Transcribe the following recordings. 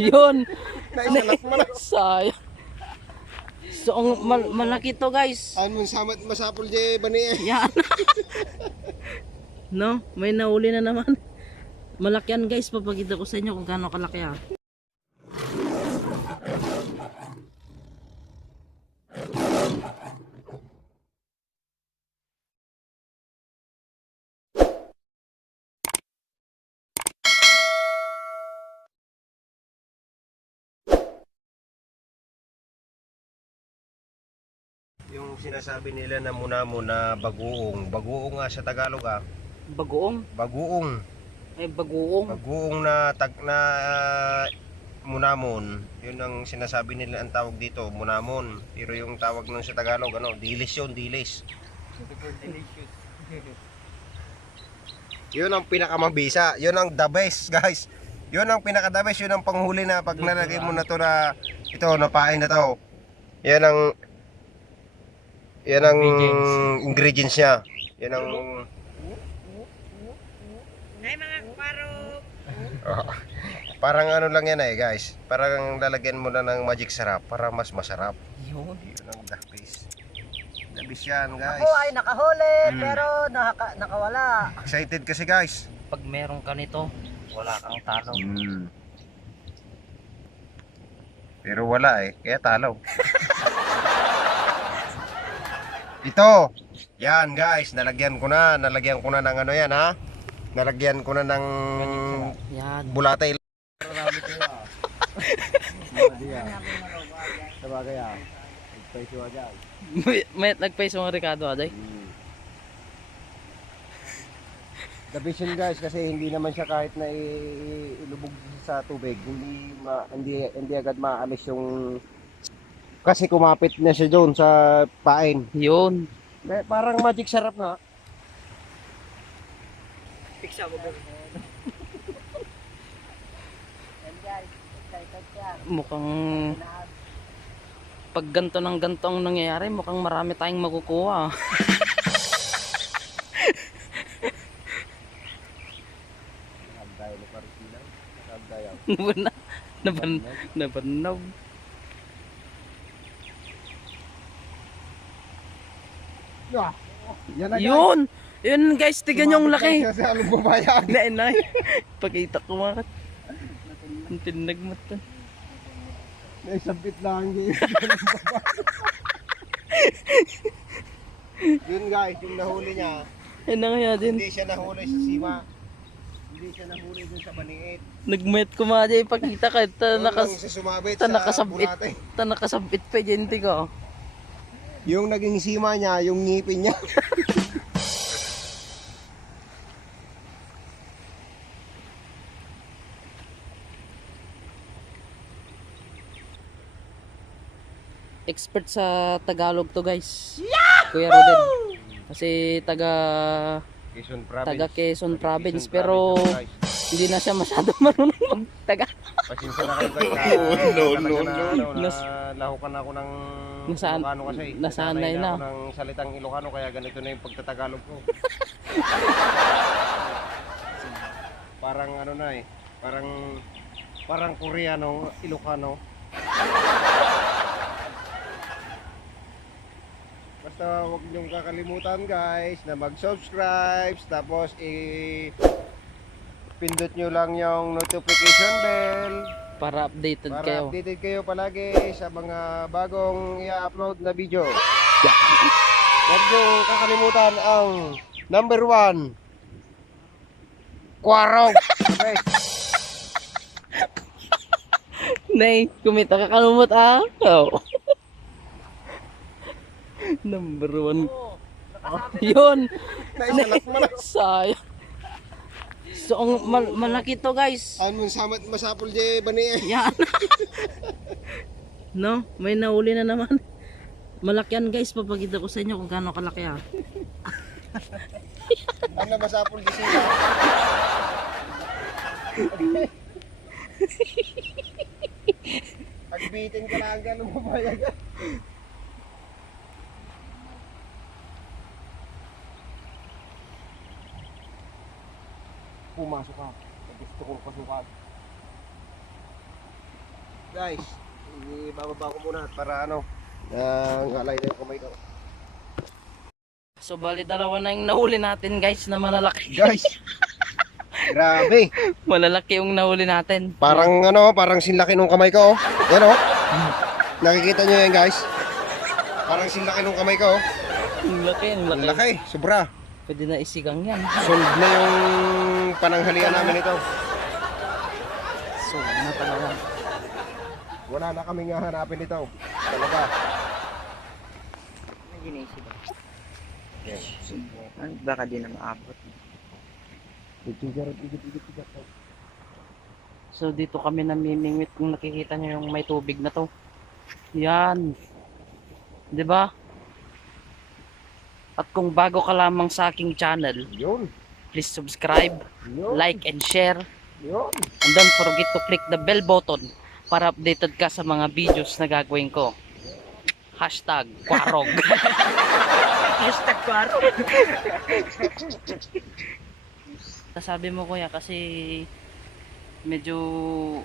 Yun. Naisalak mo na. Sayang. So, ang malaki to guys. Ano mong samat masapol di ba niya? Yan. No, may nauli na naman. Malaki yan guys. Papakita ko sa inyo kung gaano kalaki ah. Yung sinasabi nila na munamon na bagoong. Bagoong nga sa Tagalog ah. Bagoong. Bagoong. Ay, bagoong. Bagoong na munamon. Yun ang sinasabi nila ang tawag dito, munamon. Pero yung tawag nun sa Tagalog, ano, dilis yun, dilis. Yun ang pinakamabisa. Yun ang the best, guys. Yun ang pinaka the best. Yun ang panghuli na pag nalagay mo na to na ito, napain na to. Yan ang ingredients niya. Yan ang Ay mga kwarog. parang ano lang yan guys. Parang lalagyan mo na ng magic sarap para mas masarap. Yun. Yun ang the best. The best yan, guys. Ako ay nakahuli pero nakawala. Excited kasi, guys. Pag meron ka nito, wala kang talo. Pero wala kaya talo. Ito. Yan, guys, nalagyan ko na ng ano yan, ha. Nalagyan ko na ng Yan. bulatay. Sabagay ah. Nagpaiso agad. May nagpaiso mga Ricardo aday. The vision, guys, kasi hindi naman siya kahit na ilubog sa tubig, hindi agad maalis yung kasi kumapit na siya doon sa pain. Yun. Parang magic sarap nga. Piksa mo ba? Yan guys, excited siya. Mukhang pag ganto ng ganto ang nangyayari, mukhang marami tayong makukuha. Nagdayo ni Parisina. Nagdayo. Nabanaw. Yan na, guys. Yun! Yun guys, tigan yung laki. Sumabit siya sa alubumbayag. Nainay. Pakita ko mga ang tinag mo to. Naisabit lang din. Yun, guys, yung nahuli niya. Yan na kaya din. Hindi siya nahuli sa sima. Hindi siya nahuli dun sa baniit. Nagmet ko mga dyan. Ipakita ka. Doon lang siya sumabit sa Nakasabit. bulate. Nakasabit pa dyan. Ko. Yung naging sima niya, yung ngipin niya. Expert sa Tagalog to guys. Kuya Rodel. Kasi taga Quezon Province. taga Quezon Province Quezon pero Province, guys. hindi na siya masyado marunong magtaga. Pasensya na kayo, guys. Lahukan ako ng Ilocano kasi. Nasanay na. Ako ng salitang Ilocano kaya ganito na yung pagtatagalog ko. Parang ano na parang Koreano, Ilocano. Basta huwag niyong kakalimutan, guys, na mag-subscribe, tapos pindot nyo lang yung notification bell Para updated para kayo. updated kayo palagi sa mga bagong i-upload na video. Huwag nyo kakalimutan ang number 1, Kwarog. Okay. Nay, kumita ka kalumot ah. Oh. Number 1. Yun. Naisalak mo na. Sayang. So, ang malaki to guys. Ano mong samat masapol di ba niya? Yan. No, may nauli na naman. Malaki yan guys. Papakita ko sa inyo kung gaano kalaki ah. Ano masapol di sila? Pagbitin ka lang ganun mabayag. Pumasok ka. Gusto kong pasukan. guys. Ibababa ko muna para ngalay na yung kamay ko. So bali dalawa na yung nahuli natin guys na malalaki. Guys, grabe. Malalaki yung nahuli natin. Parang sinlaki nung kamay ko. Yan oh. Nakikita nyo yan guys. Parang sinlaki nung kamay ko. Ang laki, ang Ang laki. laki, sobra. Pwede na isigang yan. Solve na yung pananghalian namin ito. So na talaga. Wala na kaming hahanapin ito. Talaga. Yes. Baka di na maabot. So dito kami namimingwit kung nakikita nyo yung may tubig na to. Yan. 'Di ba? At kung bago ka lamang sa aking channel, Yun. please subscribe, Yun. like and share. Yun. And don't forget to click the bell button para updated ka sa mga videos na gagawin ko. Hashtag Kwarog. Hashtag kwaro. Sabi mo kuya kasi medyo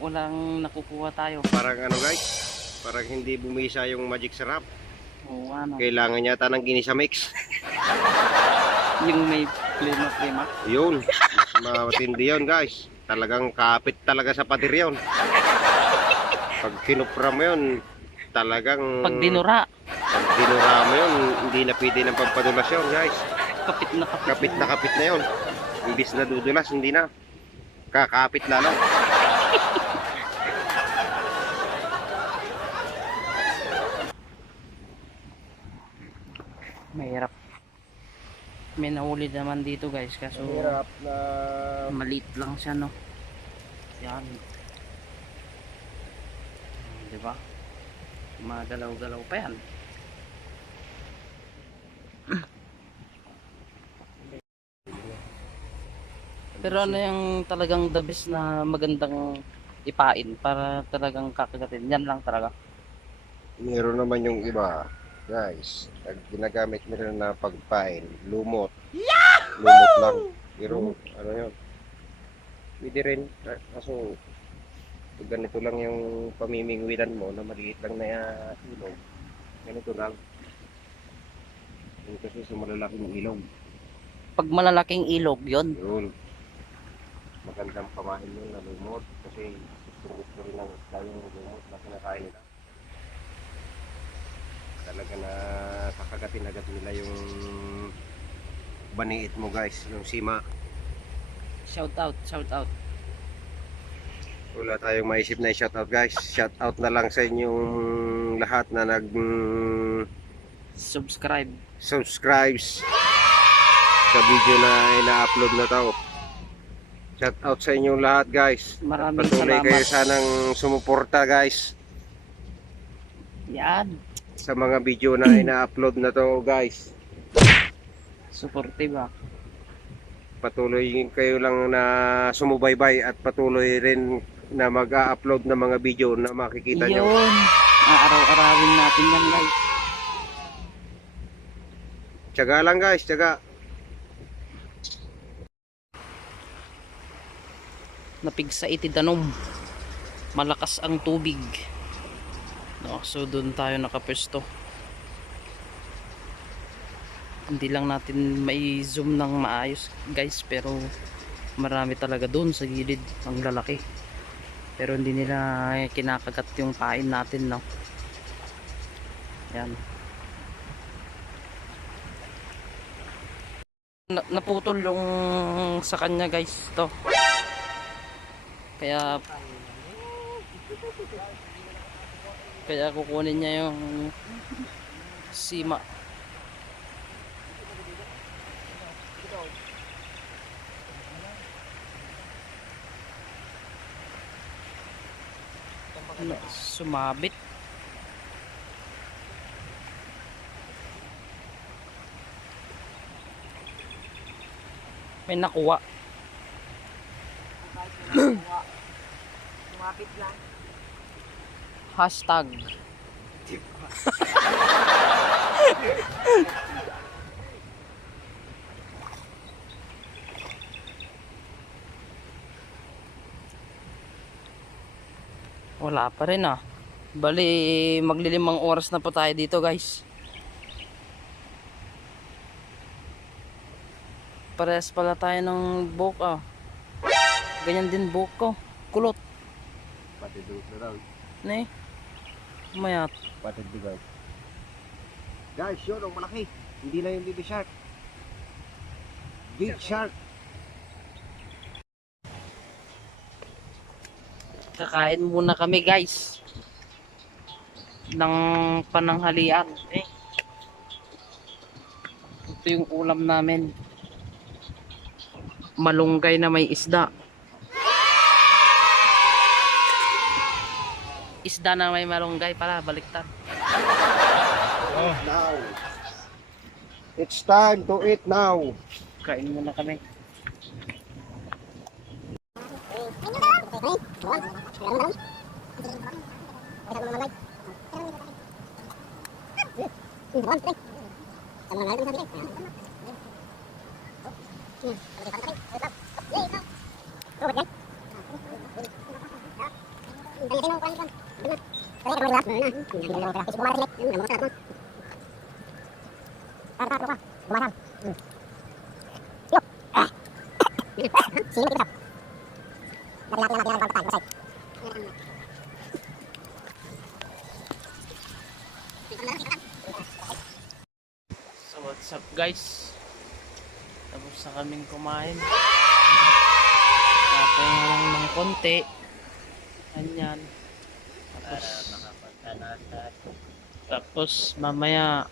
walang nakukuha tayo. Parang guys, parang hindi bumisa yung magic syrup. O ano, Kailangan yata ng ginisa mix. yung may plima-plima. Yun. Mas matindi yun guys. Talagang kapit talaga sa pader yun. Pag kinupra mo yun, talagang... Pag dinura, Pag dinura mo yun, hindi na pwede ng pampadulas yun guys. kapit na kapit. Kapit na kapit na yun. Imbis na dudulas, hindi na. Kakapit lalo. Mahirap. May nahuli naman dito guys kaso Hirap na... maliit lang siya no. Yan. Diba? Magalaw-galaw pa yan. Pero ano yung talagang the best na magandang ipain para talagang kakagatin? Yan lang talaga. Meron naman yung iba, guys. Ginagamit nila na pagpain, lumot. Lumot lang. Pero ano yun? Pwede rin. Kaso ganito lang yung pamimingwilan mo na maliit lang na ilog. Ganito lang. Yung kasi sa malalaking ilog. Pag malalaking ilog yon, Yun. Magandang pamahin yun na lumot. Kasi gusto rin ng yung lumot na kinakain nila. Talaga na kakagatin agad nila yung baniit mo guys, yung sima. shout out, shout out. Wala tayong maisip na i-shout out guys. Shout out na lang sa inyong lahat na Subscribe. subscribes sa video na ina-upload na to. Shout out sa inyong lahat guys. Maraming Patuloy kayo salamat. sanang sumuporta guys Yan. sa mga video na ina-upload na to guys. Supportive ah. Patuloy kayo lang na sumubaybay at patuloy rin na mag-upload ng mga video na makikita nyo. Yun. Araw-arawin natin yan guys. Tiyaga lang guys, tiyaga. Napigsa itidanom. Malakas ang tubig. No, so doon tayo nakapwesto. Hindi lang natin may zoom ng maayos guys, pero marami talaga doon sa gilid, ang lalaki. Pero hindi nila kinakagat yung pain natin, no. Yan. Naputol yung sa kanya guys to. Kaya kukunin niya yung sima. Sumabit. May nakuha. Lumapit lang. Hashtag. Wala pa rin ah. Bali, maglilimang oras na po tayo dito guys. Parehas pala tayo ng buhok ah. Ganyan din buhok ko. Kulot. Pati dulot na daw. Ne? Mayat. Pati dulot. Guys, yun ang malaki. Hindi na yung baby shark. Big shark. Kakain muna kami guys ng pananghalian. Ito yung ulam namin. Malunggay na may isda. Isda na may malunggay pala, baliktad. Now. It's time to eat now. Kain muna kami. So what's up guys? Tapos na kaming kumain. Tapos lang ng konti. Ganyan. Tapos mamaya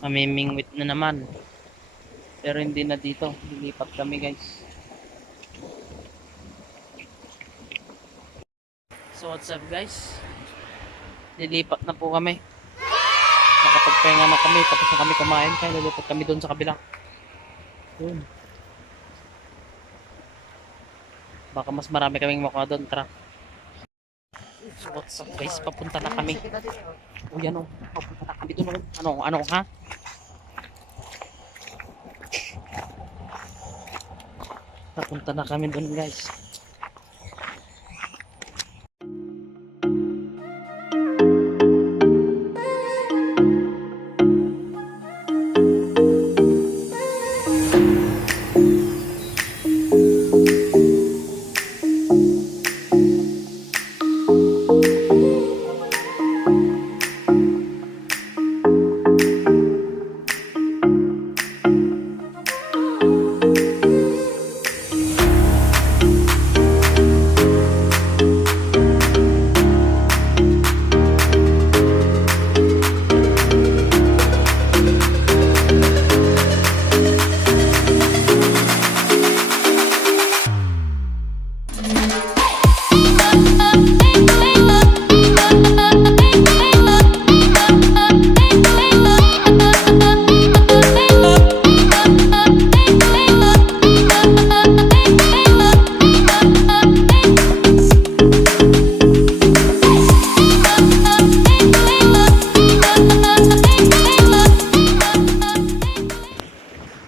mamimingwit na naman. Pero hindi na dito. Lilipat kami guys. So what's up guys? Lilipat na po kami. Nakapagpahinga na kami. Tapos na kami kumain. Kaya lilipat kami doon sa kabila. Yun. Baka mas marami kaming makuha doon. Tara. So what's up guys? Papunta na kami. O yan o. Papunta na kami doon. Ano ha? Papunta na kami doon guys.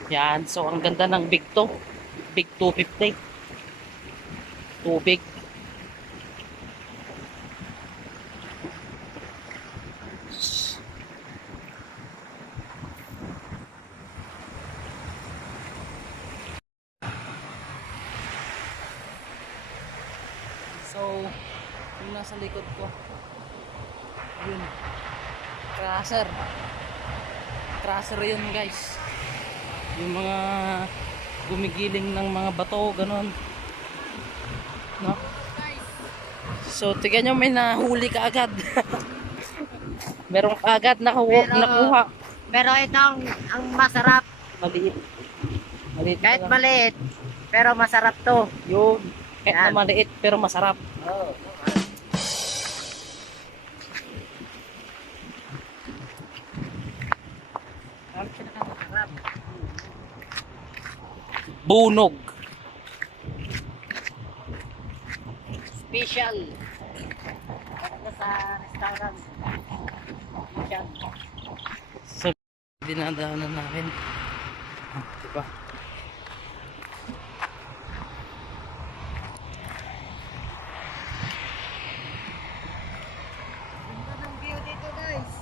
Yan, so ang ganda ng big to. Big 250. Tubig. So, yung nasa likod ko. Yun. Crusher. Crusher yun guys. Yung mga gumigiling ng mga bato, ganon. No? So, tignan nyo, may nahuli ka agad. Meron ka agad nakuha. Pero ito ang masarap. Maliit. Maliit Kahit pa lang. maliit, pero masarap to. Yun. Kahit Yan. na maliit, pero masarap. Oh. Bunog. Special. Ano sa restaurant. Special. So, dinadaanan namin. Diba?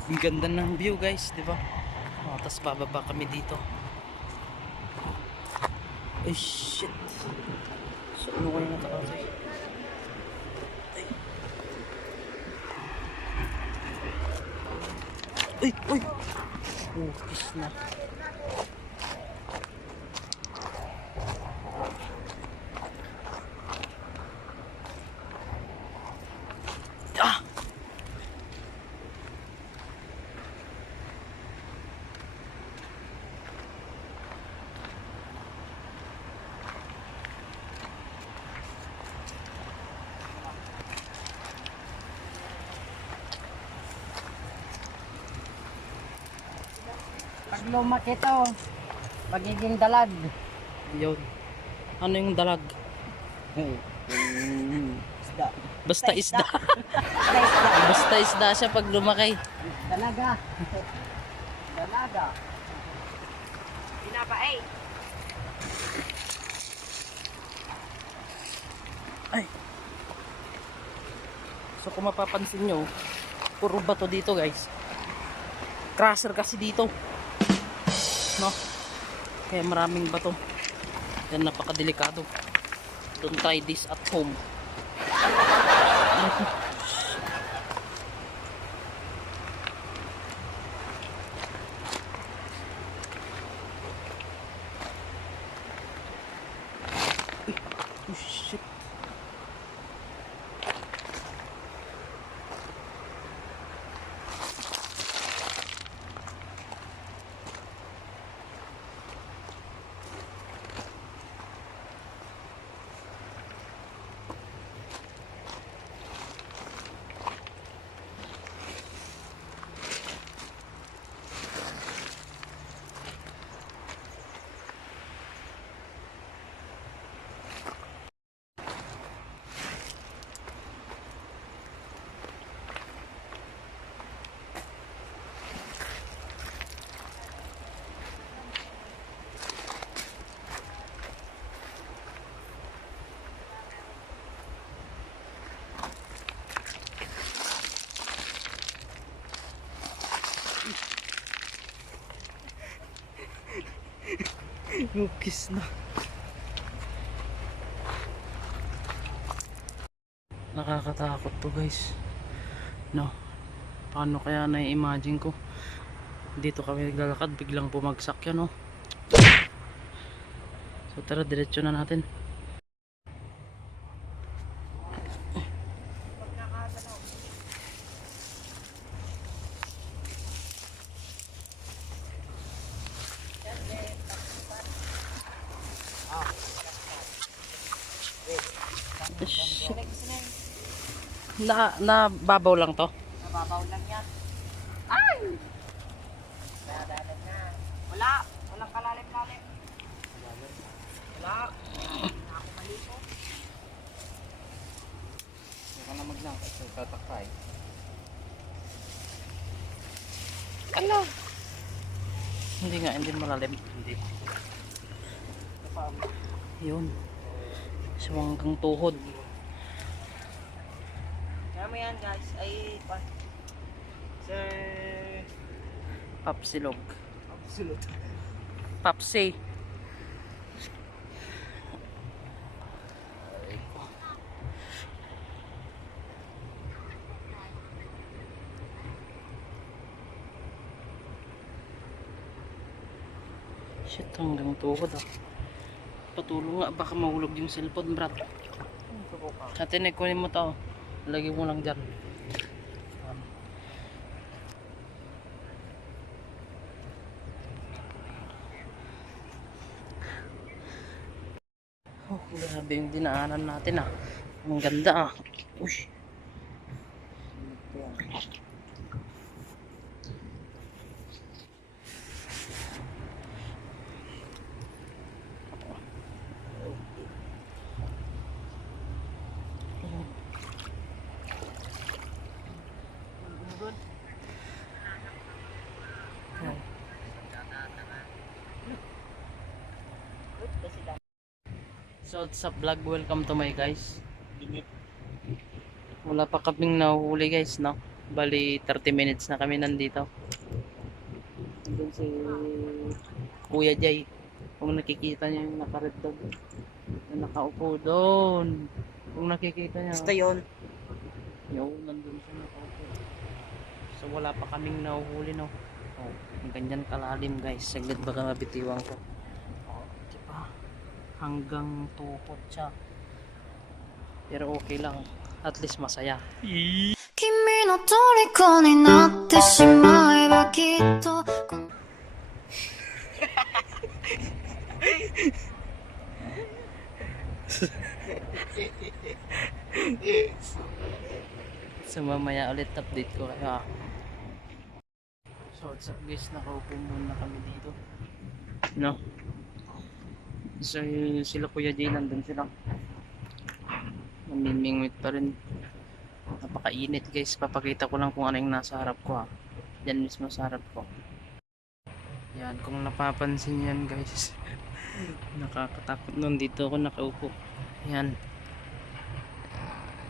Ang ganda ng view guys, di ba? Oh, tapos bababa kami dito. Ay shit. So ano ko na nakakasay? Ay! Uy! Oh, kiss na. Ah! Pag lumaki to, magiging dalag. Yun. Ano yung dalag? Isda. Basta isda. Basta isda siya pag lumaki. Dalaga. Dalaga. Pinapaay. Ay. So kung mapapansin nyo, puro bato dito guys. Crusher kasi dito. No? Kaya maraming bato. Yan, napakadelikado. Don't try this at home. Oh shit. Lukis na. Nakakatakot to guys. No. Paano kaya na-imagine ko? Dito kami naglalakad, biglang bumagsak yan, no? So tara, diretso na natin. Shit. Na babaw lang to. Nababaw lang yan. Ay! Dadalag na. Wala. Walang kalalim-lalim. Wala. Hindi na ako malipo. Huwag ka na maglangkas, tatakay. Ala. Hindi nga, hindi malalim. Hindi. Yun. So hanggang tuhod. Kaya mo yan guys. Ay, Sir... Papsilog. Absolute. Papsi. Shit, hanggang tuhod ah. Patulong nga, baka mahulog yung cellphone, brat. Ate, kunin mo to. Lagay mo lang dyan. Oh, grabe yung dinaanan natin ah. Ang ganda ah. Uy. So sa vlog, welcome to my guys. Wala pa kaming nahuhuli guys, no? Bali 30 minutes na kami nandito. Doon si Kuya Jay. Kung nakikita niya yung naka-red dog na nakaupo doon. Kung nakikita niya. Basta yun. Yung nandun siya nakaupo. So wala pa kaming nahuhuli, no. Oh, ganyan kalalim guys. Saglit baka mabitiwan ko. Oh, diba? Hanggang tuhod siya. Pero okay lang. At least masaya. 君の虜になってしまえばきっと So mamaya ulit update ko kayo. So what's up guys, nakaupo muna kami dito. No? So sila Kuya Jay nandun sila. Namimingwit pa rin. Napakainit guys, papakita ko lang kung ano yung nasa harap ko ha. Yan mismo sa harap ko. Yan, kung napapansin yan guys. Nakakatakot nun, dito ako nakaupo. Yan.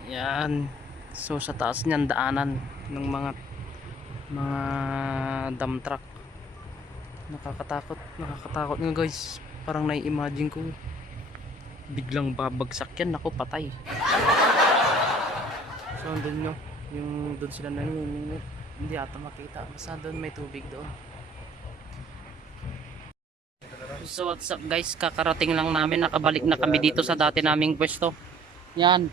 Yan. So sa taas niyan daanan ng mga dump truck. Nakakatakot nga guys. Parang nai-imagine ko biglang babagsak yan, ako patay. So doon nyo, yung doon sila nanginginig, hindi ata makita. Basta doon may tubig doon. So what's up guys, kakarating lang namin, nakabalik na kami dito sa dati naming pwesto. Yan.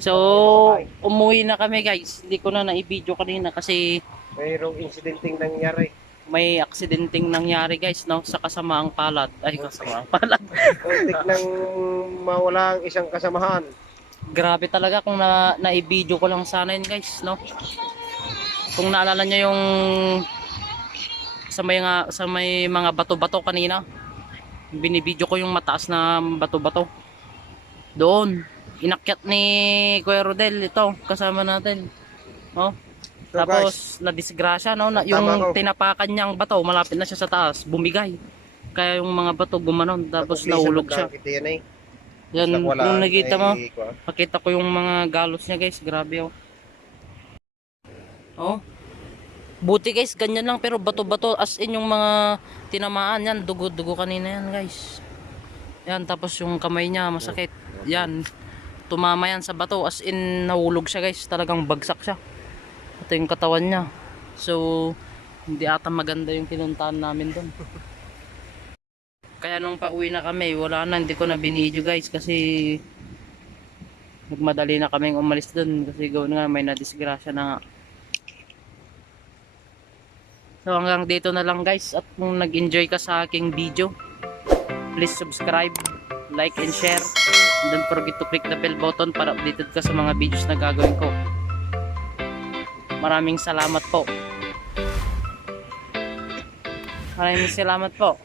So umuwi na kami guys, hindi ko na na-video kanina kasi Mayroong incidenting nangyari. may aksidenteng nangyari guys, no, sa kasamaang palad. Ay, kasamaang palad. Kontik nang mawala ang isang kasamahan. Grabe talaga kung na-video ko lang sana yun guys, no. Kung naalala nyo yung sa may mga bato-bato kanina, binibidyo ko yung mataas na bato-bato. Doon, inakyat ni Kuya Rodel ito, kasama natin. No? So, Tapos na-disgrasya, no, yung tinapakan niyang bato, malapit na siya sa taas, bumigay. Kaya yung mga bato gumanon, tapos nahulog siya. Yan, kung nakita mo, pakita ko yung mga galos niya guys, grabe oh. Oh. Buti guys, ganyan lang, pero bato-bato as in yung mga tinamaan yan, dugo-dugo kanina yan guys. Yan, tapos yung kamay niya masakit. Yan, tumama yan sa bato, as in nahulog siya guys, talagang bagsak siya. Ito yung katawan niya. So, hindi ata maganda yung pinuntahan namin doon. Kaya nung pauwi na kami, wala na, hindi ko na binidyo guys kasi nagmadali na kaming umalis doon kasi gawin nga may nadisgrasya na nga. So hanggang dito na lang guys, at kung nag-enjoy ka sa aking video, please subscribe, like and share, and don't forget to click the bell button para updated ka sa mga videos na gagawin ko. Maraming salamat po. Maraming salamat po.